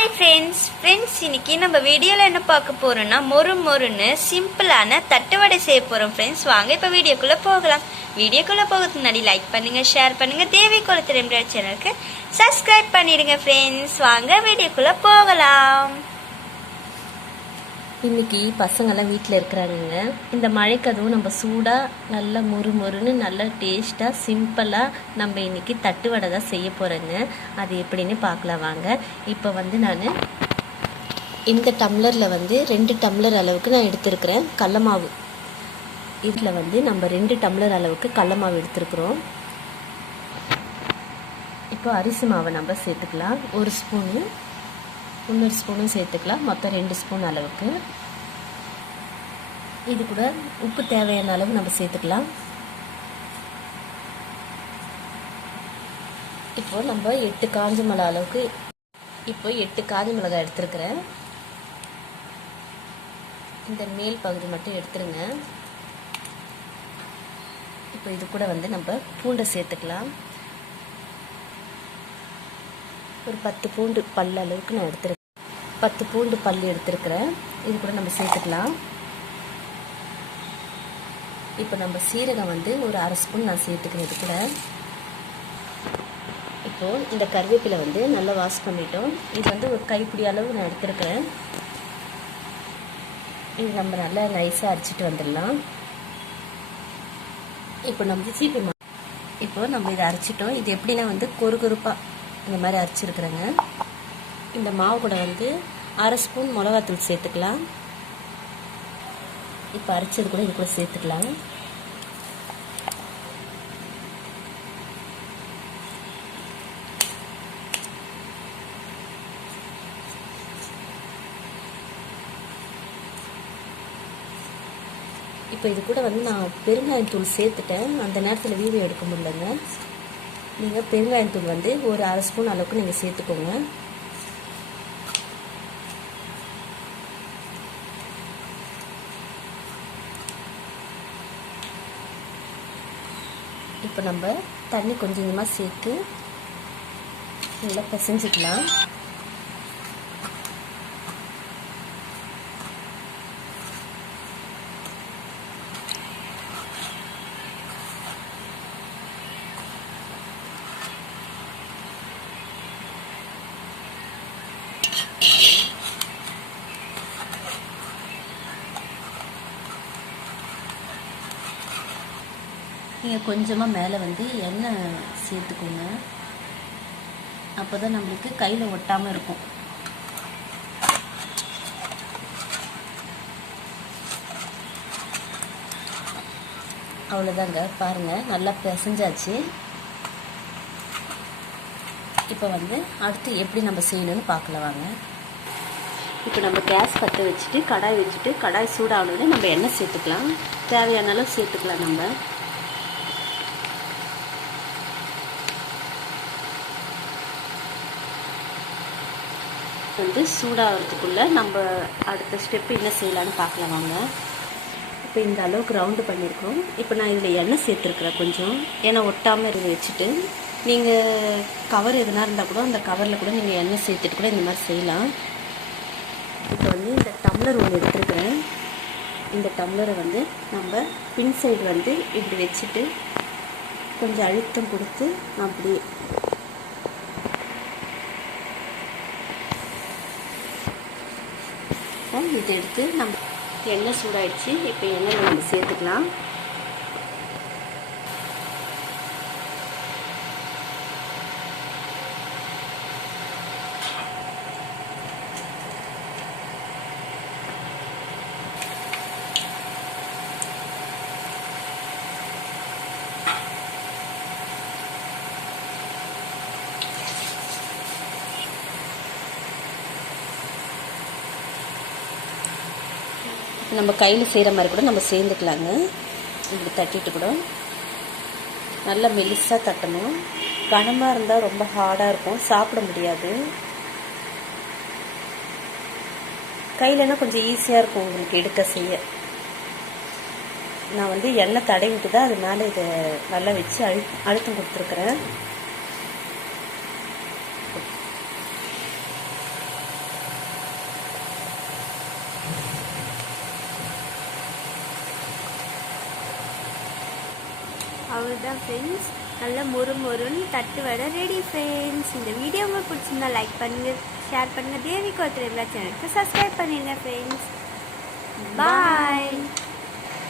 Hi friends friends இன்னைக்கு நம்ம வீடியோவில் என்ன பார்க்க போறோம்னா மொறு மொறுன்னு சிம்பிளான தட்டுவடை செய்ய போகிறோம் ஃப்ரெண்ட்ஸ் வாங்க இப்போ வீடியோக்குள்ளே போகலாம். வீடியோக்குள்ளே போகிறதுக்கு முன்னாடி லைக் பண்ணுங்க ஷேர் பண்ணுங்க. தேவி குளத்து எம்ப்ராய்டரி சேனலுக்கு சப்ஸ்கிரைப் பண்ணிடுங்க ஃப்ரெண்ட்ஸ் வாங்க வீடியோக்குள்ளே போகலாம். இன்னைக்கு பசங்கள்லாம் வீட்டில் இருக்கிறாங்க இந்த மழைக்கு அதுவும் நம்ம சூடாக நல்லா மொறு மொறுன்னு நல்லா டேஸ்ட்டாக சிம்பிளாக நம்ம இன்னைக்கு தட்டு வடை தான் செய்ய போகிறேங்க அது எப்படின்னு பார்க்கலாம் வாங்க. இப்போ வந்து நான் இந்த டம்ளரில் வந்து ரெண்டு டம்ளர் அளவுக்கு நான் எடுத்திருக்கிறேன். கடல மாவு. இதில் வந்து நம்ம ரெண்டு டம்ளர் அளவுக்கு கடல மாவு எடுத்துருக்குறோம். இப்போ அரிசி மாவை நம்ம சேர்த்துக்கலாம். ஒரு ஸ்பூனு இன்னொரு ஸ்பூனும் சேர்த்துக்கலாம். மொத்தம் ரெண்டு ஸ்பூன் அளவுக்கு. இது கூட உப்பு தேவையான அளவு நம்ம சேர்த்துக்கலாம். இப்போ நம்ம எட்டு காஞ்ச மிளகா அளவுக்கு இப்போ எட்டு காஞ்ச மிளகாய் எடுத்துருக்கிறேன். இந்த மேல் பகுதி மட்டும் எடுத்துருங்க. இப்போ இது கூட வந்து நம்ம பூண்டை சேர்த்துக்கலாம். ஒரு பத்து பூண்டு பல் அளவுக்கு நான் எடுத்துருக்கேன். பத்து பூண்டு பல் எடுத்துருக்கிறேன். இது கூட நம்ம சேர்த்துக்கலாம். இப்போ நம்ம சீரகம் வந்து ஒரு அரை ஸ்பூன் நான் சேர்த்துக்கிறேன் இது கூட. இப்போது இந்த கருவேப்பிலை வந்து நல்லா வாஷ் பண்ணிட்டோம். இது வந்து ஒரு கைப்பிடி அளவு நான் எடுத்துருக்கிறேன். இது நம்ம நல்லா நைஸாக அரைச்சிட்டு வந்துடலாம். இப்போ நம்ம சீக்கிரமா இப்போ நம்ம இதை அரைச்சிட்டோம். இது எப்படின்னா வந்து கொரு கொருப்பாக இந்த மாதிரி அரைச்சிருக்கிறேங்க. இந்த மாவு கூட வந்து அரை ஸ்பூன் மிளகாத்தூள் சேர்த்துக்கலாம். இப்போ அரைச்சது கூட இது கூட சேர்த்துக்கலாம். இப்போ இது கூட வந்து நான் பெருங்காயத்தூள் சேர்த்துட்டேன். அந்த நேரத்தில் வீடியோ எடுக்க முடியலங்க. நீங்கள் பெருங்காயத்தூள் வந்து ஒரு அரை ஸ்பூன் அளவுக்கு நீங்கள் சேர்த்துக்கோங்க. இப்போ நம்ம தண்ணி கொஞ்சம் கொஞ்சமாக சேர்த்து நல்லா பிசைஞ்சிக்கலாம். நீங்கள் கொஞ்சமாக மேலே வந்து எண்ணெய் சேர்த்துக்கோங்க. அப்போ தான் நம்மளுக்கு கையில் ஒட்டாமல் இருக்கும். அவ்வளோதாங்க பாருங்கள் நல்லா பிசைஞ்சாச்சு. இப்போ வந்து அடுத்து எப்படி நம்ம செய்யணும்னு பார்க்கல வாங்க. இப்போ நம்ம கேஸ் பற்ற வச்சுட்டு கடாய் வச்சுட்டு கடாய் சூடாகணுன்னு நம்ம எண்ணெய் சேர்த்துக்கலாம். தேவையான அளவு சேர்த்துக்கலாம் நம்ம. வந்து சூடாகிறதுக்குள்ளே நம்ம அடுத்த ஸ்டெப்பு என்ன செய்யலான்னு பார்க்கலாம் வாங்க. இப்போ இந்த அளவுக்கு ரவுண்டு பண்ணியிருக்கோம் இப்போ நான் இதில் எண்ணெய் சேர்த்துருக்குறேன் கொஞ்சம். ஏன்னா ஒட்டாமல் இருந்து வச்சுட்டு நீங்கள் கவர் எதுனா இருந்தால் கூட அந்த கவரில் கூட நீங்கள் எண்ணெய் சேர்த்துட்டு கூட இந்த மாதிரி செய்யலாம். இப்போ வந்து இந்த டம்ளர் ஒன்று எடுத்துருக்கிறேன் இந்த டம்ளரை வந்து நம்ம பின் சைடு வந்து இப்படி வச்சுட்டு கொஞ்சம் அழுத்தம் கொடுத்து அப்படி இதை எடுத்து நம்ம எண்ணெய் சூடாயிடுச்சு. இப்போ எண்ணெய் நம்ம சேர்த்துக்கலாம். நம்ம கையில் செய்கிற மாதிரி கூட நம்ம சேர்ந்துக்கலாங்க. இப்படி தட்டிட்டு கூட. நல்லா மெலிசாக தட்டணும். கனமாக இருந்தால் ரொம்ப ஹார்டாக இருக்கும். சாப்பிட முடியாது. கையிலனா கொஞ்சம் ஈஸியாக இருக்கும் உங்களுக்கு எடுக்க செய்ய. நான் வந்து எண்ணெய் தடவிட்டு தான் அது மேலே இதை நல்லா வச்சு அழு அழுத்தம் கொடுத்துருக்குறேன். அவ்வளோதான் ஃப்ரெண்ட்ஸ் நல்ல மொறு மொறுன்னு தட்டு வர ரெடி ஃப்ரெண்ட்ஸ் இந்த வீடியோ உங்களுக்கு பிடிச்சிருந்தா லைக் பண்ணுங்கள் ஷேர் பண்ணுங்கள் தேவி கோத்திரம் சேனலுக்கு சப்ஸ்கிரைப் பண்ணிடுங்க ஃப்ரெண்ட்ஸ் பாய்